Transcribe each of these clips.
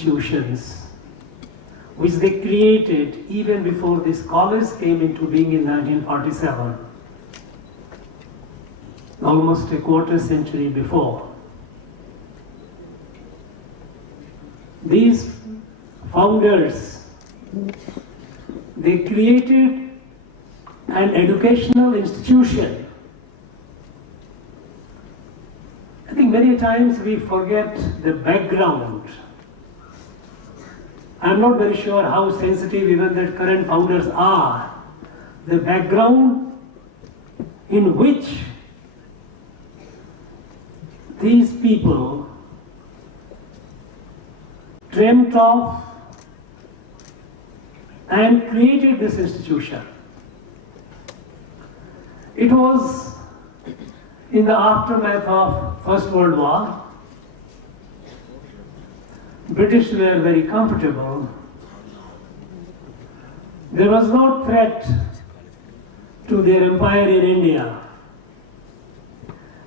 institutions which they created even before the scholars came into being in 1947, almost a quarter century before. These founders, they created an educational institution. I think many times we forget the background. I'm not very sure how sensitive even the current founders are. The background in which these people dreamt of and created this institution. It was in the aftermath of First World War. British were very comfortable. There was no threat to their empire in India.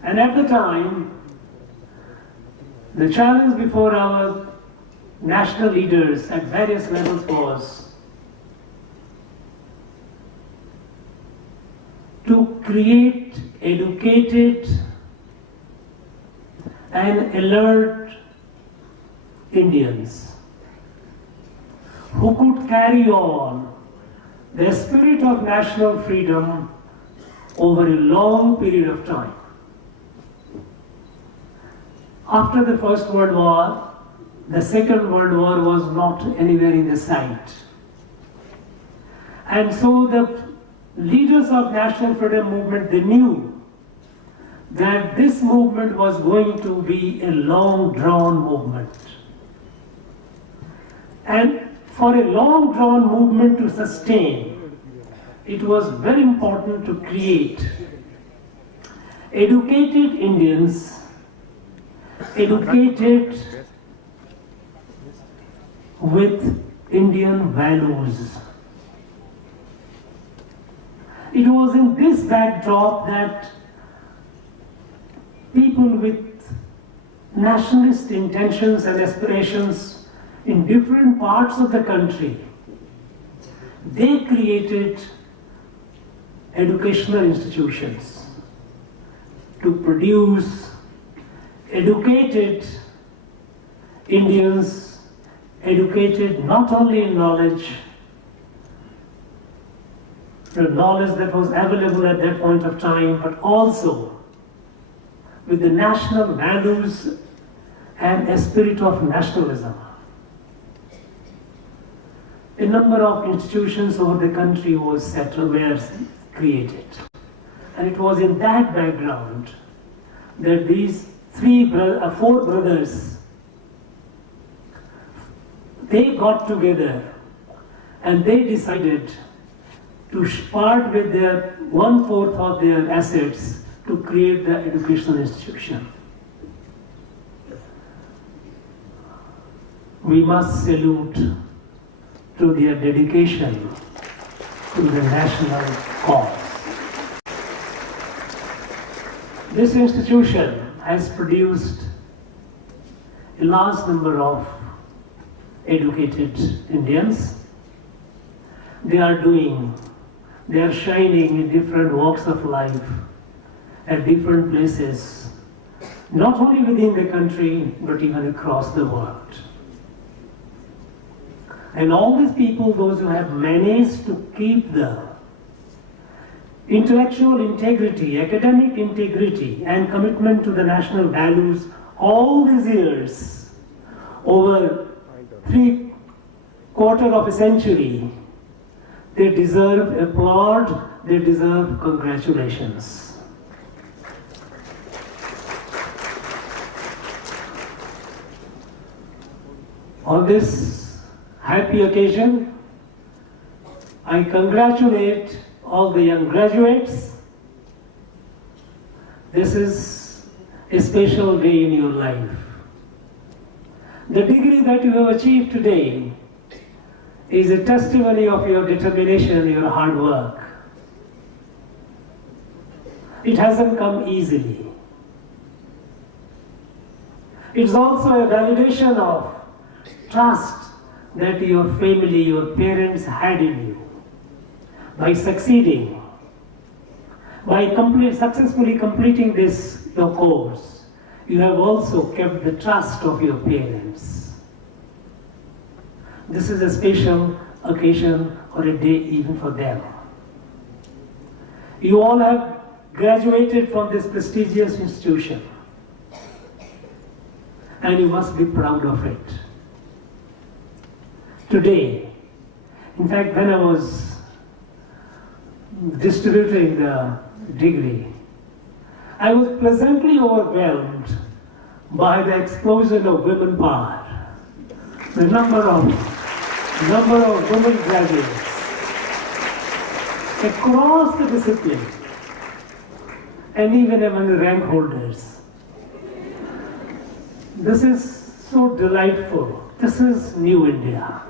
And at the time, the challenge before our national leaders at various levels was to create educated and alert Indians who could carry on the spirit of national freedom over a long period of time. After the First World War, the Second World War was not anywhere in the sight. And so the leaders of national freedom movement, they knew that this movement was going to be a long drawn movement. And for a long drawn movement to sustain, it was very important to create educated Indians, educated with Indian values. It was in this backdrop that people with nationalist intentions and aspirations in different parts of the country, they created educational institutions to produce educated Indians, educated not only in knowledge, the knowledge that was available at that point of time, but also with the national values and a spirit of nationalism. A number of institutions over the country were created. And it was in that background that these four brothers, they got together and they decided to part with their 1/4 of their assets to create the educational institution. We must salute to their dedication to the national cause. This institution has produced a large number of educated Indians. They are shining in different walks of life, at different places, not only within the country, but even across the world. And all these people, those who have managed to keep the intellectual integrity, academic integrity, and commitment to the national values all these years, over 3/4 of a century, they deserve applaud, they deserve congratulations. On this happy occasion, I congratulate all the young graduates. This is a special day in your life. The degree that you have achieved today is a testimony of your determination, your hard work. It hasn't come easily. It's also a validation of trust that your family, your parents had in you. By succeeding, by successfully completing this your course, you have also kept the trust of your parents. This is a special occasion or a day even for them. You all have graduated from this prestigious institution, and you must be proud of it. Today, in fact, when I was distributing the degree, I was pleasantly overwhelmed by the explosion of women power. The number of women graduates across the discipline and even among the rank holders. This is so delightful. This is New India.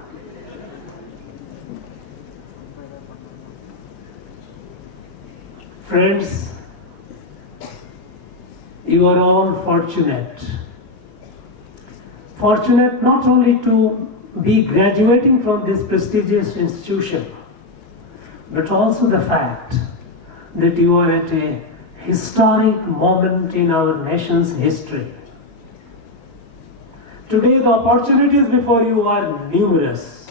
Friends, you are all fortunate. Fortunate not only to be graduating from this prestigious institution, but also the fact that you are at a historic moment in our nation's history. Today the opportunities before you are numerous.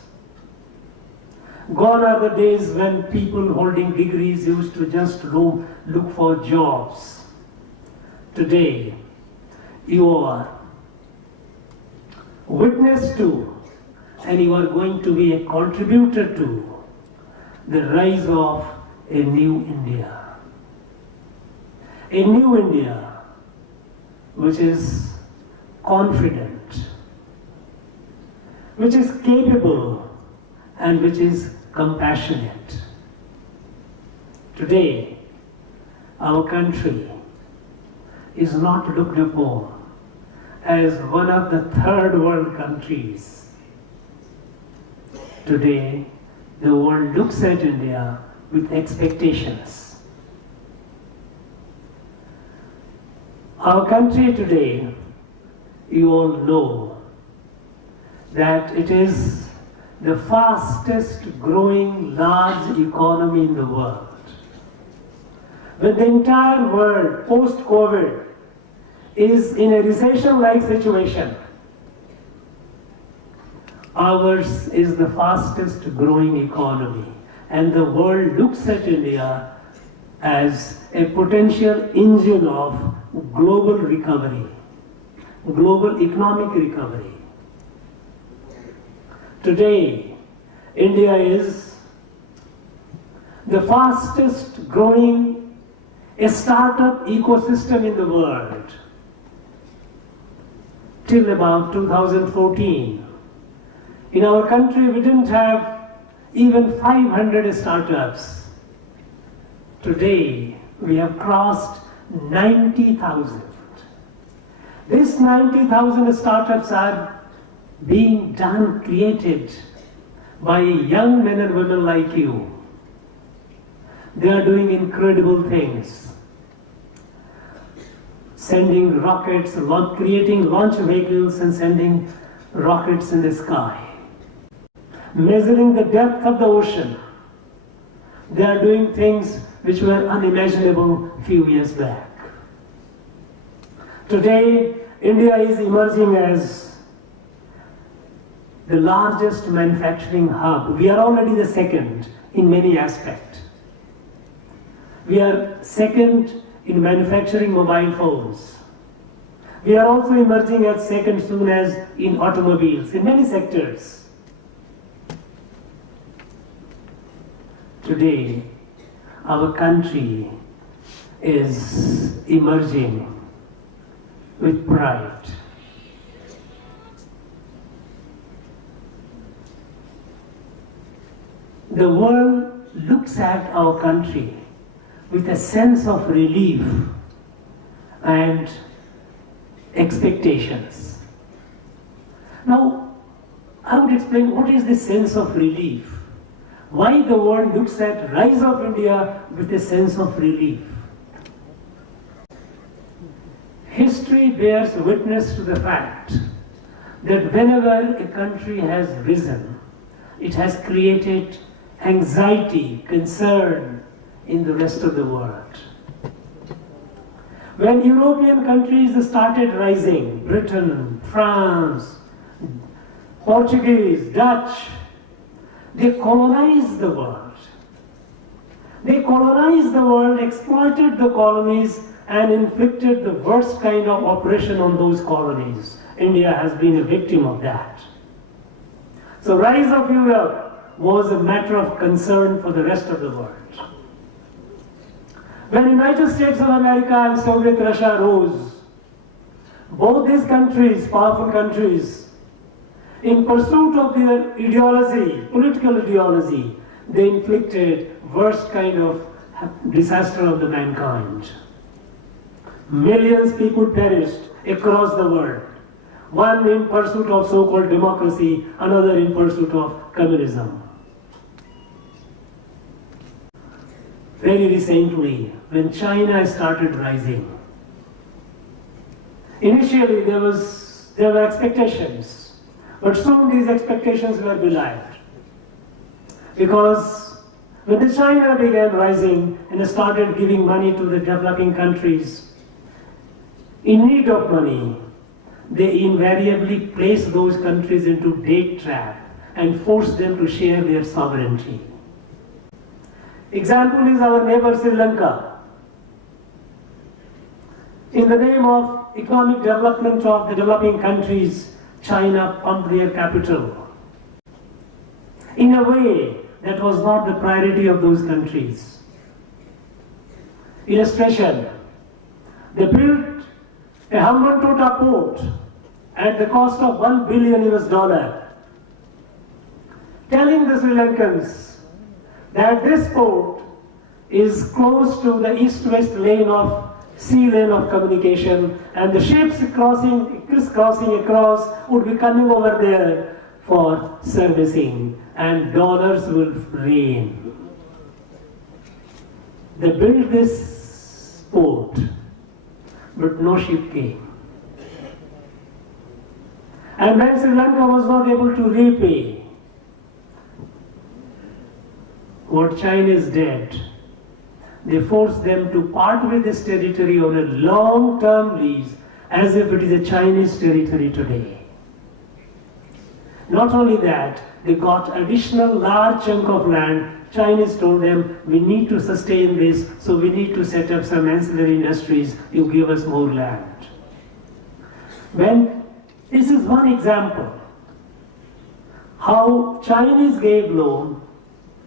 Gone are the days when people holding degrees used to just look for jobs. Today, you are witness to, and you are going to be a contributor to, the rise of a new India. A new India which is confident, which is capable, and which is compassionate. Today, our country is not looked upon as one of the third world countries. Today, the world looks at India with expectations. Our country today, you all know that it is the fastest growing large economy in the world. When the entire world post-COVID is in a recession-like situation, ours is the fastest growing economy, and the world looks at India as a potential engine of global recovery, global economic recovery. Today, India is the fastest growing startup ecosystem in the world. Till about 2014, in our country we didn't have even 500 startups. Today, we have crossed 90,000. These 90,000 startups are being created by young men and women like you. They are doing incredible things. Sending rockets, creating launch vehicles and sending rockets in the sky. Measuring the depth of the ocean. They are doing things which were unimaginable a few years back. Today, India is emerging as the largest manufacturing hub. We are already the second in many aspects. We are second in manufacturing mobile phones. We are also emerging as second soon as in automobiles, in many sectors. Today, our country is emerging with pride. The world looks at our country with a sense of relief and expectations. Now, I would explain what is this sense of relief. Why the world looks at rise of India with a sense of relief. History bears witness to the fact that whenever a country has risen, it has created anxiety, concern in the rest of the world. When European countries started rising, Britain, France, Portuguese, Dutch, they colonized the world. They colonized the world, exploited the colonies, and inflicted the worst kind of oppression on those colonies. India has been a victim of that. So rise of Europe was a matter of concern for the rest of the world. When United States of America and Soviet Russia rose, both these countries, powerful countries, in pursuit of their ideology, political ideology, they inflicted worst kind of disaster of the mankind. Millions of people perished across the world. One in pursuit of so-called democracy, another in pursuit of communism. Very recently, when China started rising, initially there were expectations, but soon these expectations were belied. Because when the China began rising and started giving money to the developing countries in need of money, they invariably placed those countries into debt trap and forced them to share their sovereignty. Example is our neighbor Sri Lanka. In the name of economic development of the developing countries, China pumped their capital in a way that was not the priority of those countries. Illustration, they built a Hambantota port at the cost of $1 billion US, telling the Sri Lankans that this port is close to the east-west lane of sea lane of communication, and the ships crisscrossing across would be coming over there for servicing, and dollars will rain. They built this port, but no ship came. And when Sri Lanka was not able to repay what China did, they forced them to part with this territory on a long-term lease as if it is a Chinese territory today. Not only that, they got additional large chunk of land. Chinese told them, we need to sustain this, so we need to set up some ancillary industries, you give us more land. This is one example how Chinese gave loan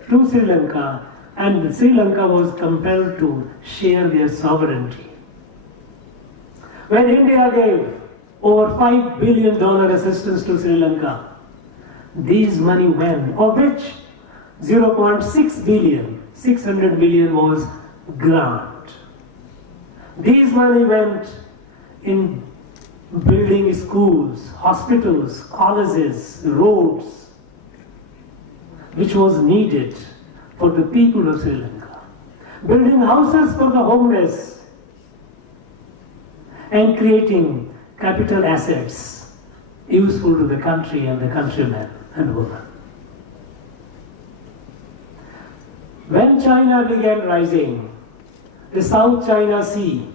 to Sri Lanka, and Sri Lanka was compelled to share their sovereignty. When India gave over $5 billion assistance to Sri Lanka, these money went, of which 0.6 billion, 600 million was grant. These money went in building schools, hospitals, colleges, roads, which was needed for the people of Sri Lanka. Building houses for the homeless and creating capital assets useful to the country and the countrymen and women. When China began rising, the South China Sea,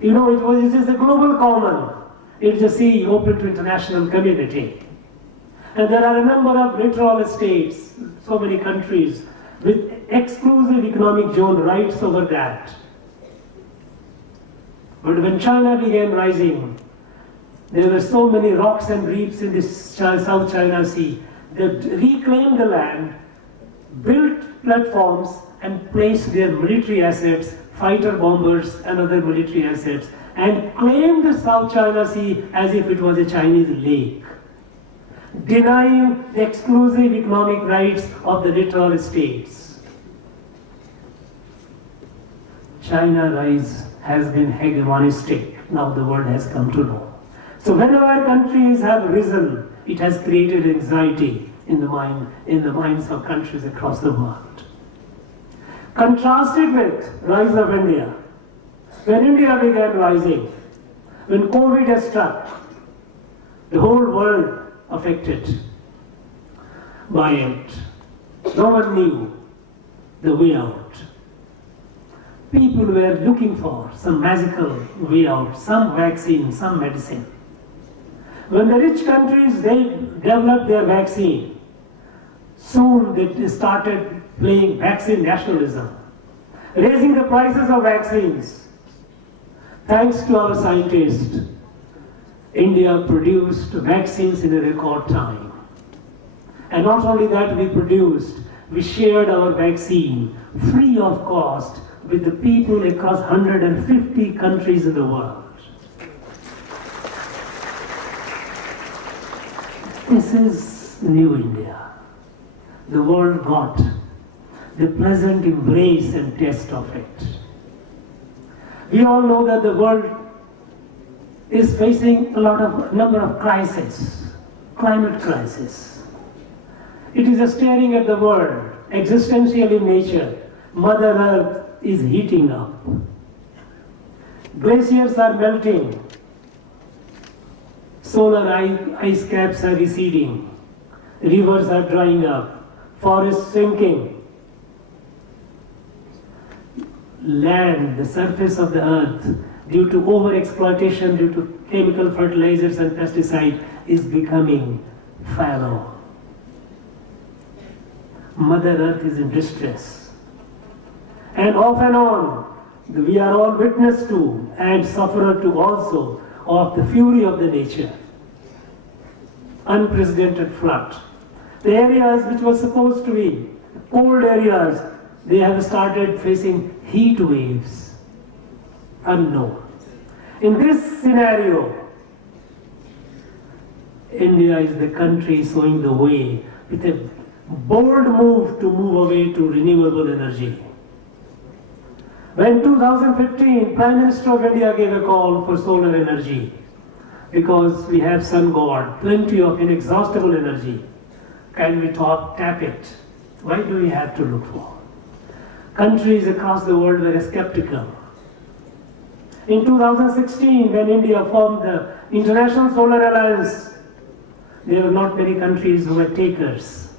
it is a global common. It's a sea open to international community. And there are a number of littoral states, so many countries, with exclusive economic zone rights over that. But when China began rising, there were so many rocks and reefs in this South China Sea. They reclaimed the land, built platforms, and placed their military assets, fighter bombers and other military assets, and claimed the South China Sea as if it was a Chinese lake, denying the exclusive economic rights of the littoral states. China rise has been hegemonistic, now the world has come to know. So whenever countries have risen, it has created anxiety in the minds of countries across the world. Contrasted with rise of India, when India began rising, when COVID has struck, The whole world affected by it. No one knew the way out. People were looking for some magical way out, some vaccine, some medicine. When the rich countries, they developed their vaccine, soon they started playing vaccine nationalism, raising the prices of vaccines. Thanks to our scientists, India produced vaccines in a record time. And not only that we shared our vaccine free of cost with the people across 150 countries in the world. This is new India. The world got the pleasant embrace and taste of it. We all know that the world is facing a number of crises, climate crisis. It is staring at the world, existential in nature. Mother Earth is heating up. Glaciers are melting. Solar ice caps are receding. Rivers are drying up. Forests sinking. Land, the surface of the earth, due to overexploitation, due to chemical fertilizers and pesticides, is becoming fallow. Mother Earth is in distress. And off and on, we are all witness to and sufferer to also of the fury of the nature. Unprecedented flood. The areas which were supposed to be cold areas, they have started facing heat waves. Unknown. In this scenario, India is the country showing the way with a bold move to move away to renewable energy. When 2015, Prime Minister of India gave a call for solar energy because we have sun god, plenty of inexhaustible energy. Can we tap it? Why do we have to look for? Countries across the world were skeptical. In 2016, when India formed the International Solar Alliance, there were not many countries who were takers.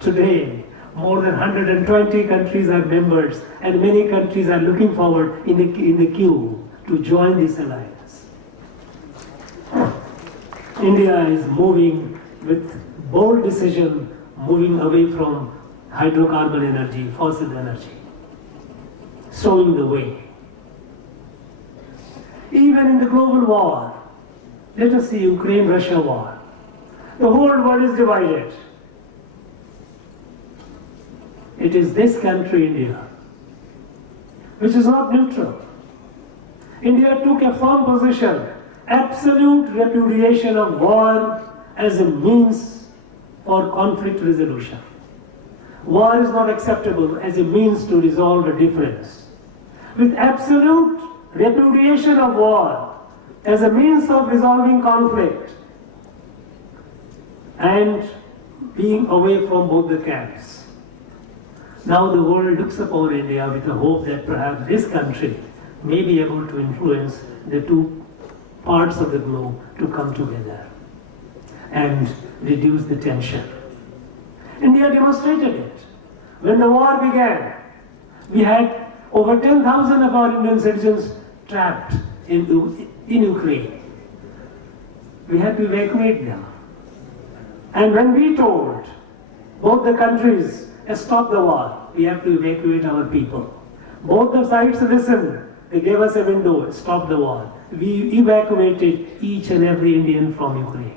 Today, more than 120 countries are members, and many countries are looking forward in the queue to join this alliance. India is moving with bold decision, moving away from hydrocarbon energy, fossil energy, showing the way. Even in the global war, let us see Ukraine-Russia war. The whole world is divided. It is this country, India, which is not neutral. India took a firm position, absolute repudiation of war as a means for conflict resolution. War is not acceptable as a means to resolve a difference. With absolute repudiation of war as a means of resolving conflict and being away from both the camps. Now the world looks upon India with the hope that perhaps this country may be able to influence the two parts of the globe to come together and reduce the tension. India demonstrated it. When the war began, we had over 10,000 of our Indian citizens trapped in Ukraine. We had to evacuate them. And when we told both the countries, stop the war, we have to evacuate our people. Both the sides listened. They gave us a window, stop the war. We evacuated each and every Indian from Ukraine.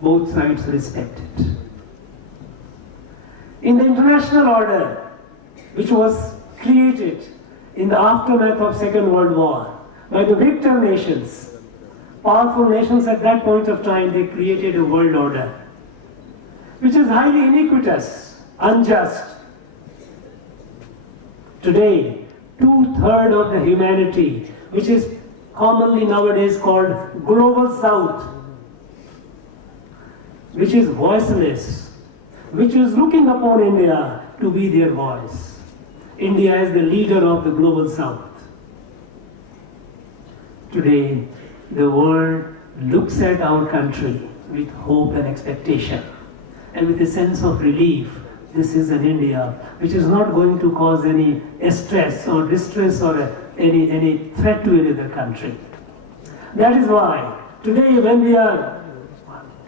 Both sides respected. In the international order, which was created in the aftermath of Second World War by the victor nations, powerful nations at that point of time, they created a world order which is highly iniquitous, unjust. Today, 2/3 of the humanity, which is commonly nowadays called Global South, which is voiceless, which is looking upon India to be their voice. India is the leader of the Global South. Today, the world looks at our country with hope and expectation, and with a sense of relief. This is an India which is not going to cause any stress or distress or any threat to any other country. That is why today, when we are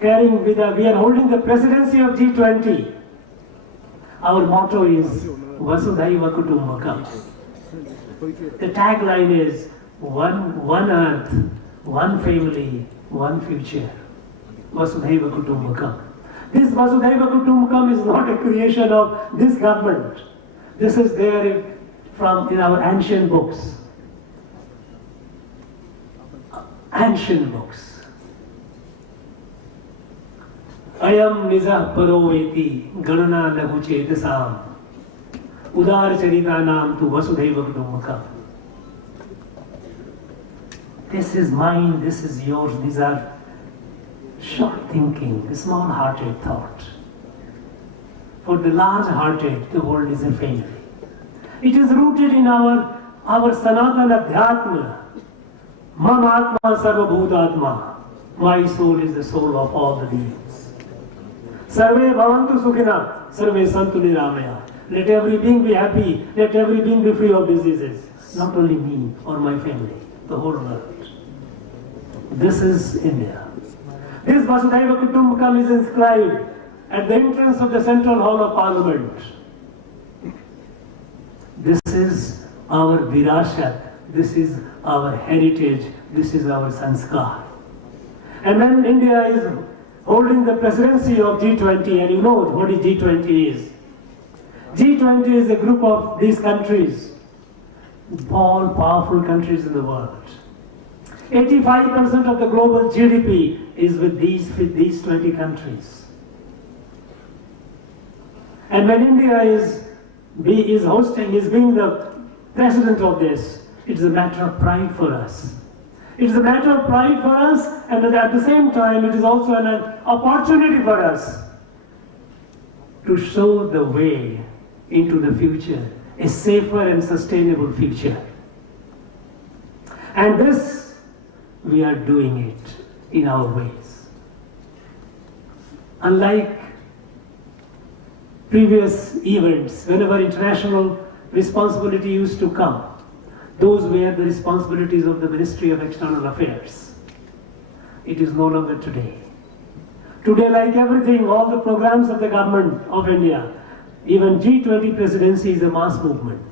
holding the presidency of G20, our motto is Vasudhaiva Kutumbakam. The tagline is one earth, one family, one future. Vasudhaiva Kutumbakam. This Vasudhaiva Kutumbakam is not a creation of this government. This is there in our ancient books. Ancient books. Ayam nizah paroveti ganana lahu chetasam udar charitanam tu Vasudhaiva Kutumbakam. This is mine, this is yours, these are short thinking, small-hearted thought. For the large-hearted, the world is a family. It is rooted in our Sanatana Adhyatma. Mam Atma Sarva Bhutatma. My soul is the soul of all the beings. Sarve Bhavantu Sukhina, Sarve Santu Niramaya. Let every being be happy, let every being be free of diseases. Not only me or my family, the whole world. This is India. This Vasudhaiva Kutumbakam is inscribed at the entrance of the Central Hall of Parliament. This is our virashat, this is our heritage, this is our sanskar. And when India is holding the presidency of G20, and you know what G20 is. G20 is a group of these countries, all powerful countries in the world. 85% of the global GDP is with these 20 countries. And when India is being the president of this, it's a matter of pride for us. It is a matter of pride for us, and at the same time, it is also an opportunity for us to show the way into the future, a safer and sustainable future. And this, we are doing it in our ways. Unlike previous events, whenever international responsibility used to come, those were the responsibilities of the Ministry of External Affairs. It is no longer today. Today, like everything, all the programs of the government of India, even G20 presidency is a mass movement.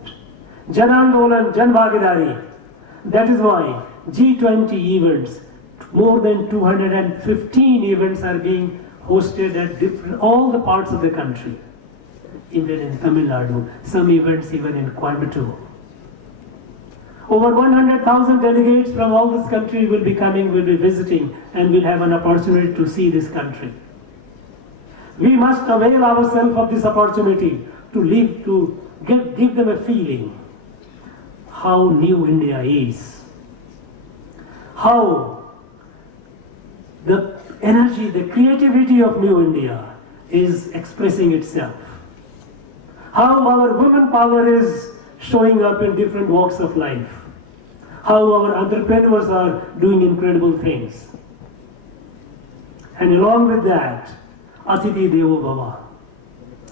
Jan Andolan, Jan Bhagidari. That is why G20 events, more than 215 events are being hosted at all the parts of the country. Even in Tamil Nadu, some events even in Coimbatore. Over 100,000 delegates from all this country will be coming, will be visiting, and will have an opportunity to see this country. We must avail ourselves of this opportunity to give them a feeling how new India is. How the energy, the creativity of new India is expressing itself. How our women power is showing up in different walks of life. How our entrepreneurs are doing incredible things. And along with that, Atiti Devo Bhava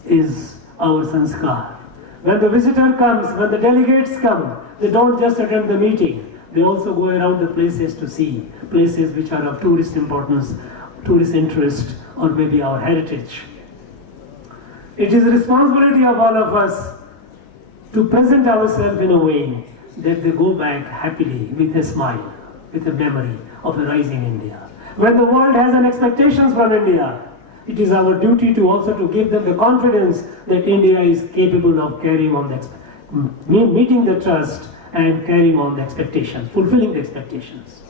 is our sanskar. When the visitor comes, when the delegates come, they don't just attend the meeting. They also go around the places to see, places which are of tourist importance, tourist interest, or maybe our heritage. It is the responsibility of all of us to present ourselves in a way that they go back happily with a smile, with a memory of a rising India. When the world has an expectations from India, it is our duty to also to give them the confidence that India is capable of carrying on meeting the trust and carrying on the expectations, fulfilling the expectations.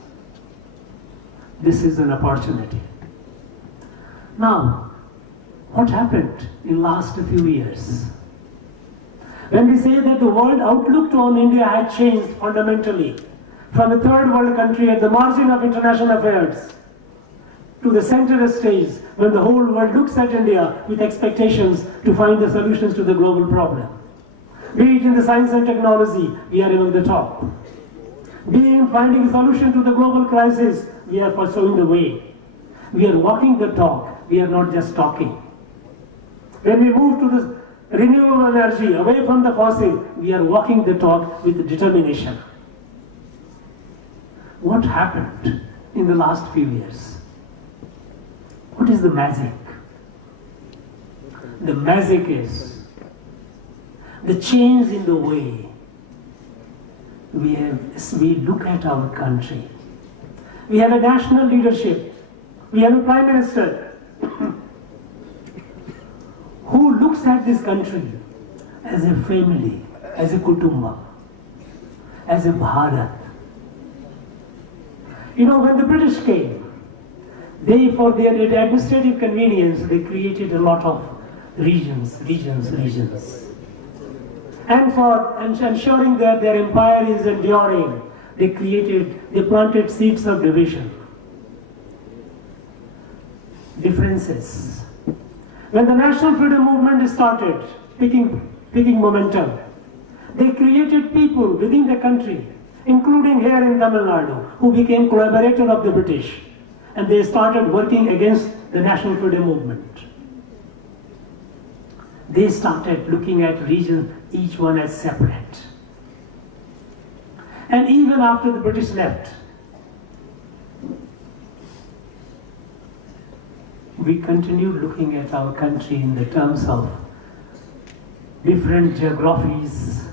This is an opportunity. Now, what happened in last few years? When we say that the world outlook on India had changed fundamentally from a third world country at the margin of international affairs to the center stage when the whole world looks at India with expectations to find the solutions to the global problem. Be it in the science and technology, we are among the top. Be in finding a solution to the global crisis, we are pursuing the way. We are walking the talk, we are not just talking. When we move to this renewable energy, away from the fossil, we are walking the talk with determination. What happened in the last few years? What is the magic? The magic is the change in the way we look at our country. We have a national leadership. We have a prime minister who looks at this country as a family, as a kutumba, as a Bharat. You know, when the British came, they, for their administrative convenience, they created a lot of regions. And for ensuring that their empire is enduring, they planted seeds of division. Differences. When the national freedom movement started picking momentum, they created people within the country, including here in Tamil Nadu, who became collaborators of the British, and they started working against the national freedom movement. They started looking at regions, each one as separate. And even after the British left, we continued looking at our country in the terms of different geographies,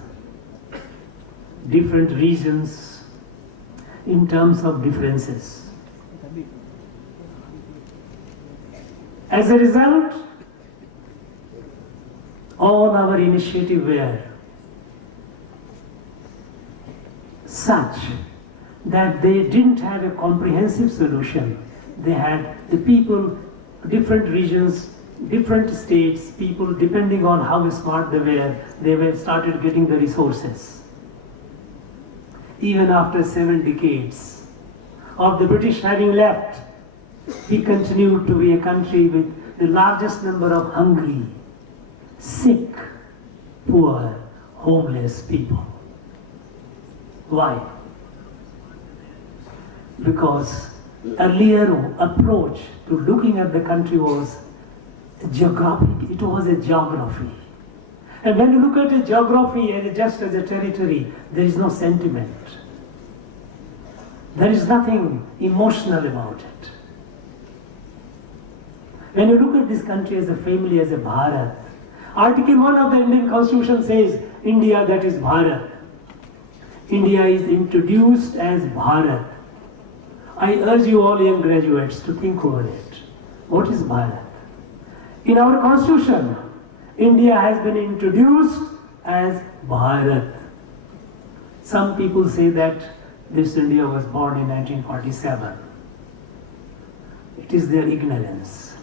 different regions, in terms of differences. As a result, all our initiatives were such that they didn't have a comprehensive solution. They had the people, different regions, different states, people, depending on how smart they were started getting the resources. Even after 7 decades of the British having left, we continued to be a country with the largest number of hungry, sick, poor, homeless people. Why? Because earlier approach to looking at the country was geographic. It was a geography. And when you look at a geography just as a territory, there is no sentiment. There is nothing emotional about it. When you look at this country as a family, as a Bharat, Article 1 of the Indian Constitution says, India, that is Bharat. India is introduced as Bharat. I urge you all young graduates to think over it. What is Bharat? In our Constitution, India has been introduced as Bharat. Some people say that this India was born in 1947. It is their ignorance.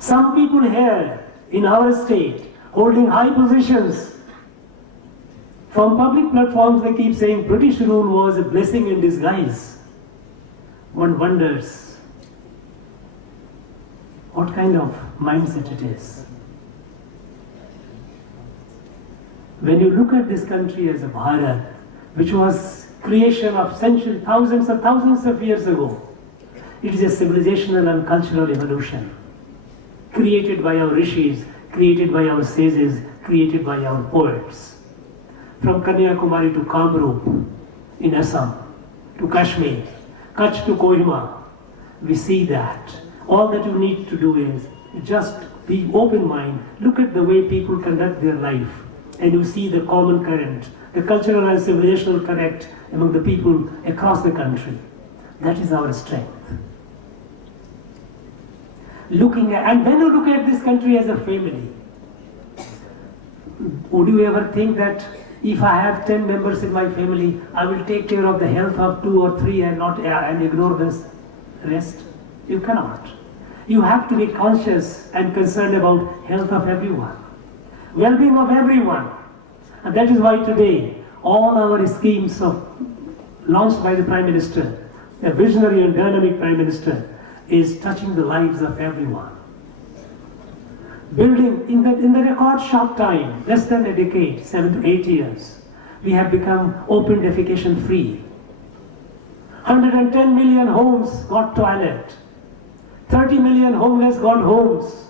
Some people here in our state, holding high positions, from public platforms they keep saying British rule was a blessing in disguise. One wonders what kind of mindset it is. When you look at this country as a Bharat, which was creation of centuries, thousands of years ago, it is a civilizational and cultural evolution created by our rishis, created by our sages, created by our poets. From Kanyakumari to Kamrup in Assam, to Kashmir, Kutch to Kohima, we see that. All that you need to do is just be open-minded, look at the way people conduct their life, and you see the common current, the cultural and civilizational current among the people across the country. That is our strength. And when you look at this country as a family, would you ever think that if I have 10 members in my family, I will take care of the health of 2 or 3 and ignore the rest? You cannot. You have to be conscious and concerned about health of everyone, well-being of everyone. And that is why today, all our schemes launched by the Prime Minister, a visionary and dynamic Prime Minister, is touching the lives of everyone. Building, in the record short time, less than a decade, 7 to 8 years, we have become open defecation free. 110 million homes got toilet. 30 million homeless got homes.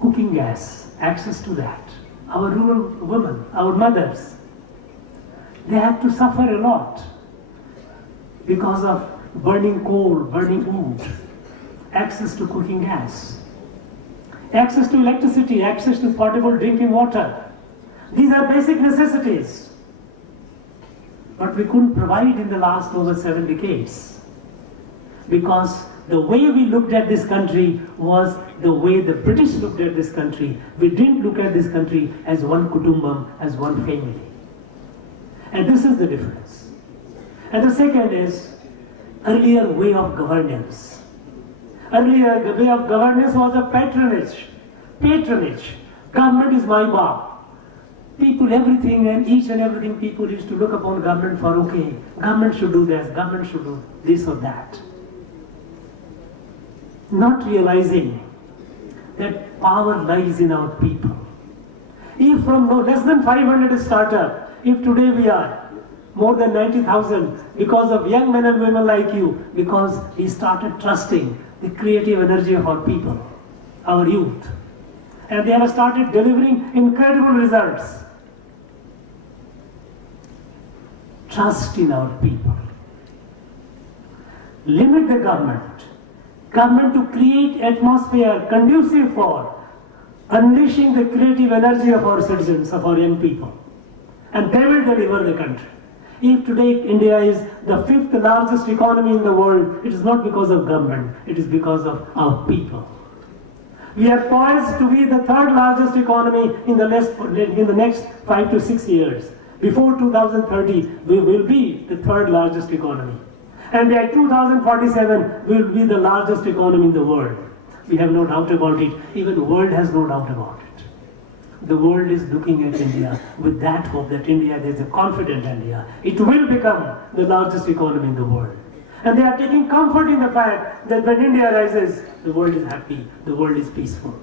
Cooking gas, access to that. Our rural women, our mothers, they had to suffer a lot because of burning coal, burning wood, access to cooking gas, access to electricity, access to potable drinking water. These are basic necessities. But we couldn't provide in the last over 7 decades because the way we looked at this country was the way the British looked at this country. We didn't look at this country as one kutumbam, as one family. And this is the difference. And the second is earlier way of governance. Earlier, the way of governance was a patronage. Patronage. Government is my boss. People, everything and each and everything, people used to look upon government for, okay, government should do this, government should do this or that. Not realizing that power lies in our people. If from no less than 500 startup, if today we are more than 90,000 because of young men and women like you, because we started trusting the creative energy of our people, our youth. And they have started delivering incredible results. Trust in our people. Limit the government to create atmosphere conducive for unleashing the creative energy of our citizens, of our young people. And they will deliver the country. If today India is the 5th largest economy in the world, it is not because of government, it is because of our people. We are poised to be the 3rd largest economy in the next 5 to 6 years. Before 2030, we will be the 3rd largest economy. And by 2047, we will be the largest economy in the world. We have no doubt about it. Even the world has no doubt about it. The world is looking at India with that hope that India, there is a confident India. It will become the largest economy in the world. And they are taking comfort in the fact that when India rises, the world is happy, the world is peaceful.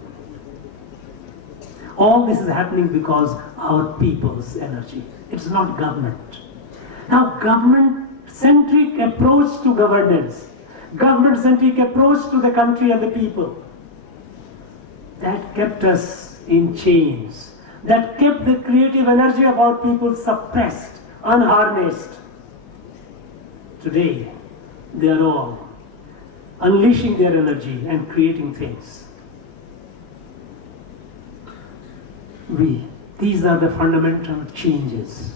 All this is happening because our people's energy. It's not government. Now, government-centric approach to governance, government-centric approach to the country and the people, that kept us in chains, that kept the creative energy of our people suppressed, unharnessed. Today, they are all unleashing their energy and creating things. These are the fundamental changes,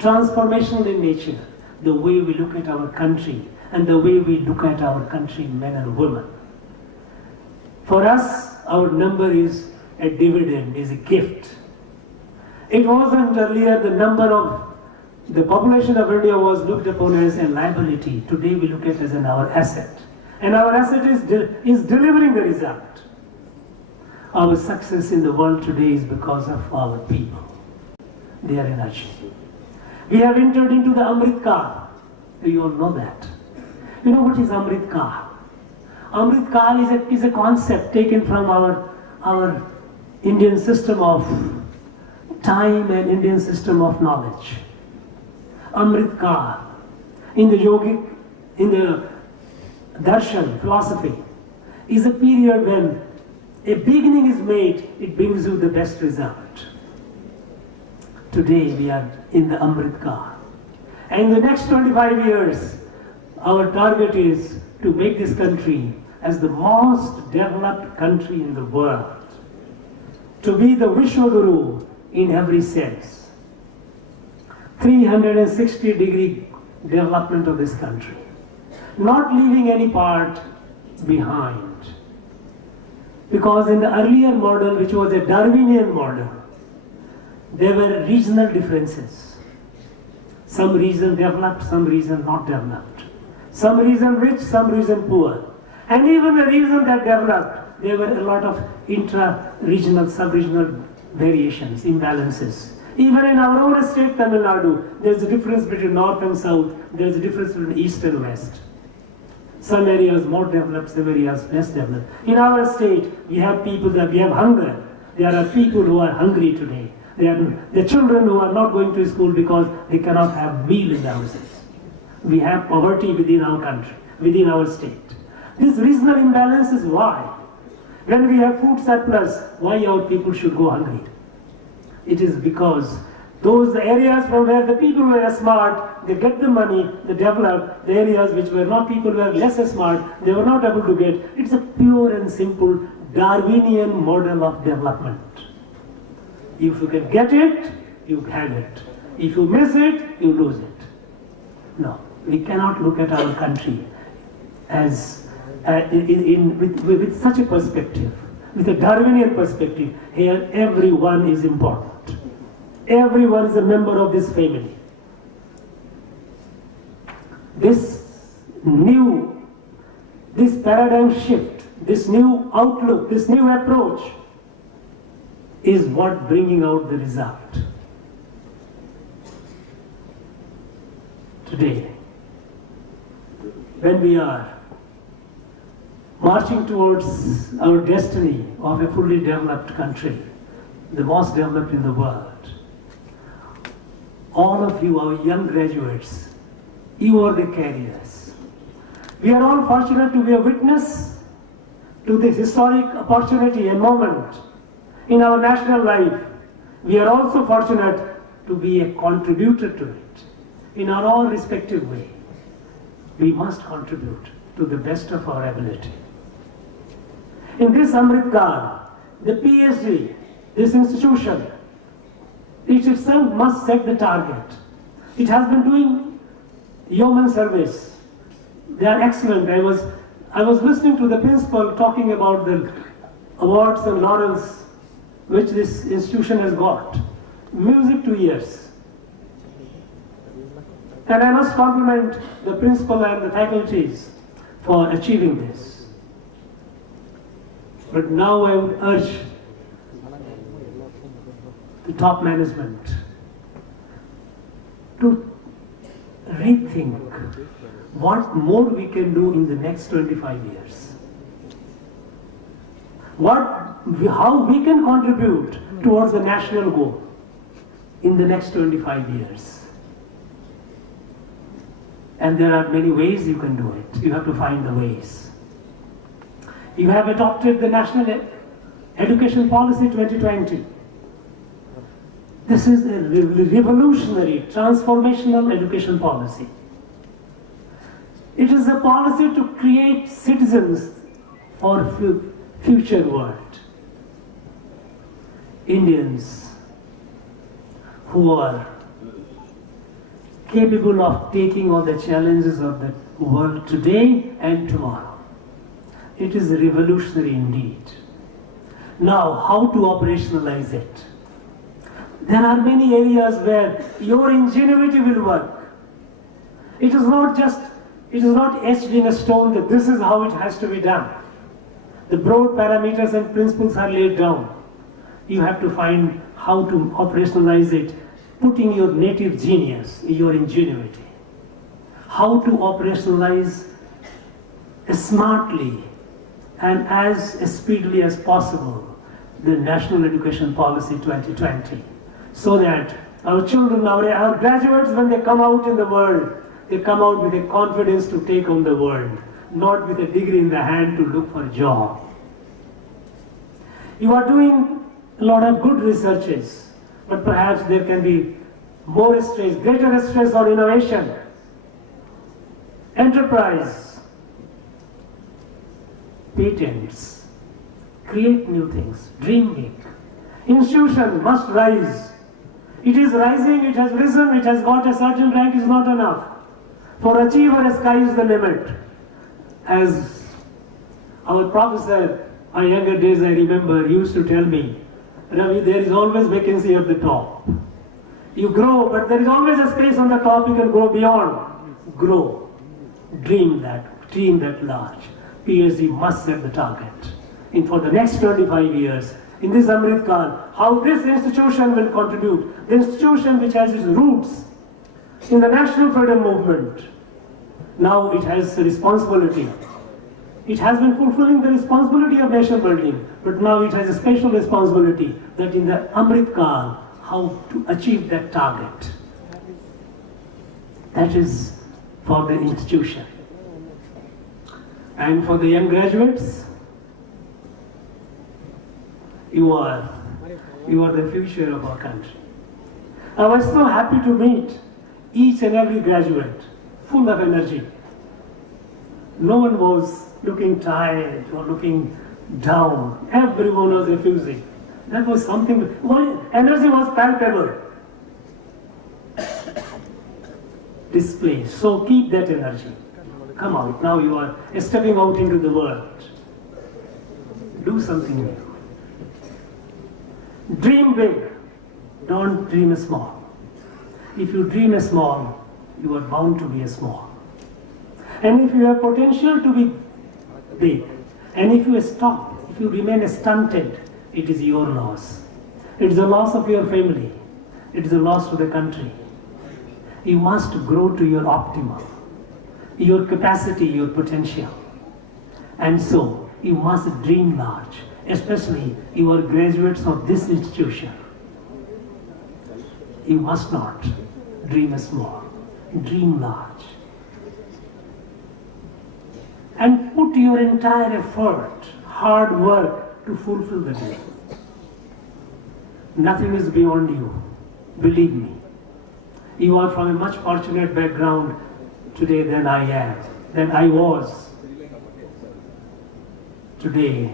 transformational in nature, the way we look at our country and the way we look at our countrymen and women. For us, our number is a dividend, is a gift. It wasn't earlier the number of the population of India was looked upon as a liability. Today we look at it as our asset. And our asset is delivering the result. Our success in the world today is because of our people, their energy. We have entered into the Amrit Kaal. You all know that. You know what is Amrit Kaal? Amrit Kaal is a concept taken from our Indian system of time and Indian system of knowledge. Amrit Kaal. In the yogic, in the darshan, philosophy, is a period when a beginning is made, it brings you the best result. Today we are in the Amrit Kaal. And in the next 25 years, our target is to make this country as the most developed country in the world. To be the Vishwaguru in every sense. 360-degree development of this country. Not leaving any part behind. Because in the earlier model, which was a Darwinian model, there were regional differences. Some region developed, some region not developed. Some region rich, some region poor. And even the region that developed, there were a lot of intra-regional, sub-regional variations, imbalances. Even in our own state, Tamil Nadu, there's a difference between north and south. There's a difference between east and west. Some areas more developed, some areas less developed. In our state, we have people that we have hunger. There are people who are hungry today. The children who are not going to school because they cannot have meal in the houses. We have poverty within our country, within our state. This regional imbalance is why. When we have food surplus, why our people should go hungry? It is because those areas from where the people were smart, they get the money, they develop. The areas which were not, people were less smart, they were not able to get. It's a pure and simple Darwinian model of development. If you can get it, you have it. If you miss it, you lose it. No, we cannot look at our country as with such a perspective, with a Darwinian perspective. Here, everyone is important. Everyone is a member of this family. This paradigm shift, this new outlook, this new approach is what bringing out the result. Today, when we are marching towards our destiny of a fully developed country, the most developed in the world, all of you, our young graduates, you are the carriers. We are all fortunate to be a witness to this historic opportunity and moment in our national life. We are also fortunate to be a contributor to it in our own respective way. We must contribute to the best of our ability. In this Amrit Kaal, the PhD, this institution, it itself must set the target. It has been doing yeoman service. They are excellent. I was listening to the principal talking about the awards and laurels which this institution has got. Music 2 years. And I must compliment the principal and the faculties for achieving this. But now I would urge the top management to rethink what more we can do in the next 25 years. How we can contribute towards the national goal in the next 25 years. And there are many ways you can do it. You have to find the ways. You have adopted the National Education Policy 2020. This is a revolutionary, transformational education policy. It is a policy to create citizens for future world. Indians who are capable of taking on the challenges of the world today and tomorrow. It is revolutionary indeed. Now, how to operationalize it? There are many areas where your ingenuity will work. It is not etched in a stone that this is how it has to be done. The broad parameters and principles are laid down. You have to find how to operationalize it, putting your native genius, your ingenuity. How to operationalize smartly and as speedily as possible the National Education Policy 2020. So that our children, our graduates, when they come out in the world, they come out with a confidence to take on the world, not with a degree in the hand to look for a job. You are doing a lot of good researches, but perhaps there can be more stress, greater stress on innovation, enterprise, patents, create new things, dream big. Institution must rise. It is rising, it has risen, it has got a certain rank is not enough. For achiever, sky is the limit. As our professor, our younger days I remember, used to tell me, Ravi, there is always vacancy at the top. You grow, but there is always a space on the top you can go beyond. Grow. Dream that large. PhD must set the target. And for the next 25 years, in this Amrit Kaal, how this institution will contribute. The institution which has its roots in the national freedom movement. Now it has a responsibility. It has been fulfilling the responsibility of nation building, but now it has a special responsibility that in the Amrit Kaal, how to achieve that target. That is for the institution. And for the young graduates, you are the future of our country. I was so happy to meet each and every graduate, full of energy. No one was looking tired or looking down. Everyone was refusing. That was something, energy was palpable. Display. So keep that energy. Come out. Now you are stepping out into the world. Do something new. Dream big. Don't dream small. If you dream small, you are bound to be small. And if you have potential to be big, and if you stop, if you remain stunted, it is your loss. It is the loss of your family. It is a loss to the country. You must grow to your optimum, your capacity, your potential. And so, you must dream large, especially you are graduates of this institution. You must not dream small, dream large. And put your entire effort, hard work to fulfill the dream. Nothing is beyond you, believe me. You are from a much fortunate background today than I am, than I was. Today,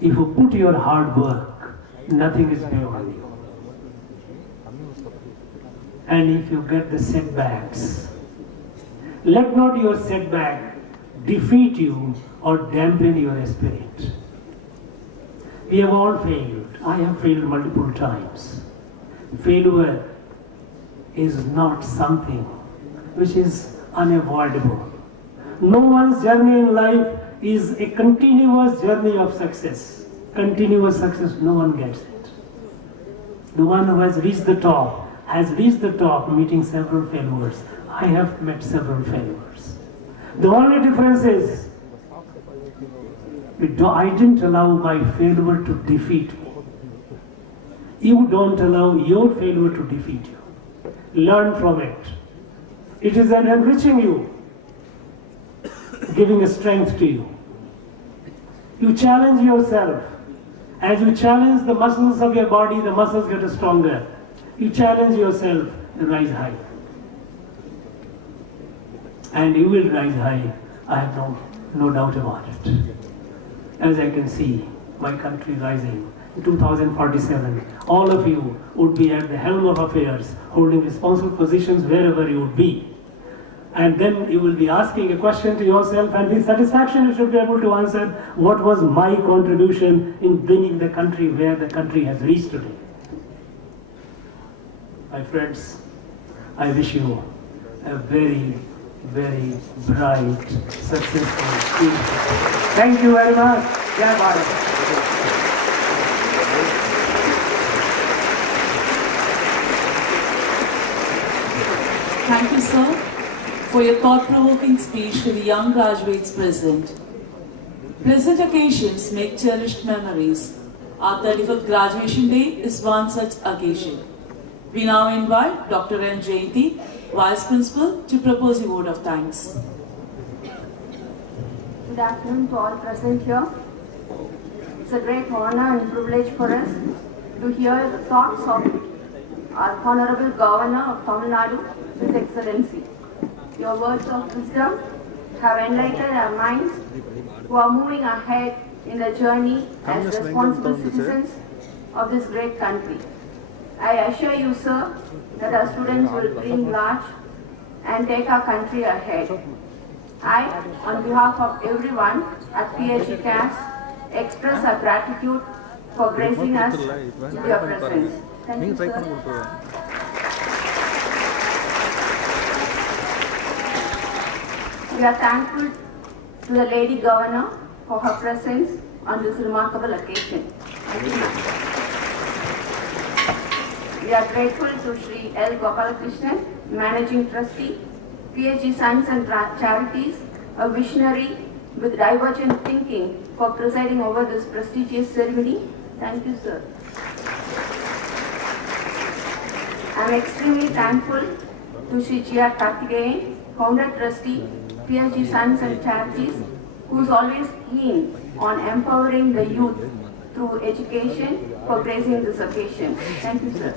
if you put your hard work, nothing is beyond you. And if you get the setbacks, let not your setback defeat you or dampen your spirit. We have all failed. I have failed multiple times. Failure is not something which is unavoidable. No one's journey in life is a continuous journey of success. Continuous success, no one gets it. The one who has reached the top has reached the top meeting several failures. I have met several failures. The only difference is I didn't allow my failure to defeat me. You don't allow your failure to defeat you. Learn from it. It is an enriching you, giving a strength to you. You challenge yourself. As you challenge the muscles of your body, the muscles get stronger. You challenge yourself and rise high. And you will rise high. I have no doubt about it. As I can see my country rising. In 2047, all of you would be at the helm of affairs, holding responsible positions wherever you would be. And then you will be asking a question to yourself, and with satisfaction you should be able to answer, what was my contribution in bringing the country where the country has reached today? My friends, I wish you a very, very bright, successful future. Thank you very much. Jai Bharat. Thank you, sir, for your thought-provoking speech to the young graduates present. Present occasions make cherished memories. Our 35th graduation day is one such occasion. We now invite Dr. N. Jayanti, Vice Principal, to propose a vote of thanks. Good afternoon to all present here. It's a great honor and privilege for us to hear the thoughts of our Honorable Governor of Tamil Nadu, His Excellency. Your words of wisdom have enlightened our minds who are moving ahead in the journey as responsible citizens of this great country. I assure you, sir, that our students will dream large and take our country ahead. I, on behalf of everyone at PhD camps, express our gratitude for gracing us with your presence. Thank you, sir. We are thankful to the Lady Governor for her presence on this remarkable occasion. We are grateful to Shri L. Gopalakrishnan, Managing Trustee, PhD Science and Charities, a visionary with divergent thinking, for presiding over this prestigious ceremony. Thank you, sir. I am extremely thankful to Shri G.R. Karthikeyan, Founder Trustee, PSG Sons and Charities, who is always keen on empowering the youth through education for gracing this occasion. Thank you, sir.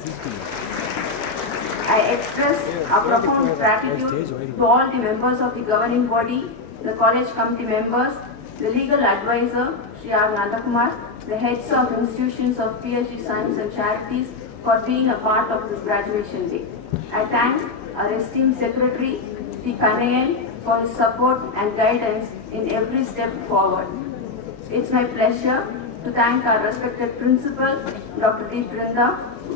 I express a profound gratitude to all the members of the governing body, the college committee members, the legal advisor, Sri R. Nandakumar, the heads of institutions of PSG Science and Charities for being a part of this graduation day. I thank our esteemed secretary, Sri Kanayan, for his support and guidance in every step forward. It's my pleasure to thank our respected principal, Dr. D. Brinda,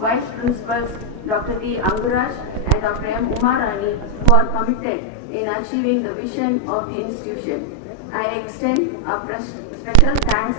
vice principals, Dr. D. Anguraj and Dr. M. Umarani, who are committed in achieving the vision of the institution. I extend a special thanks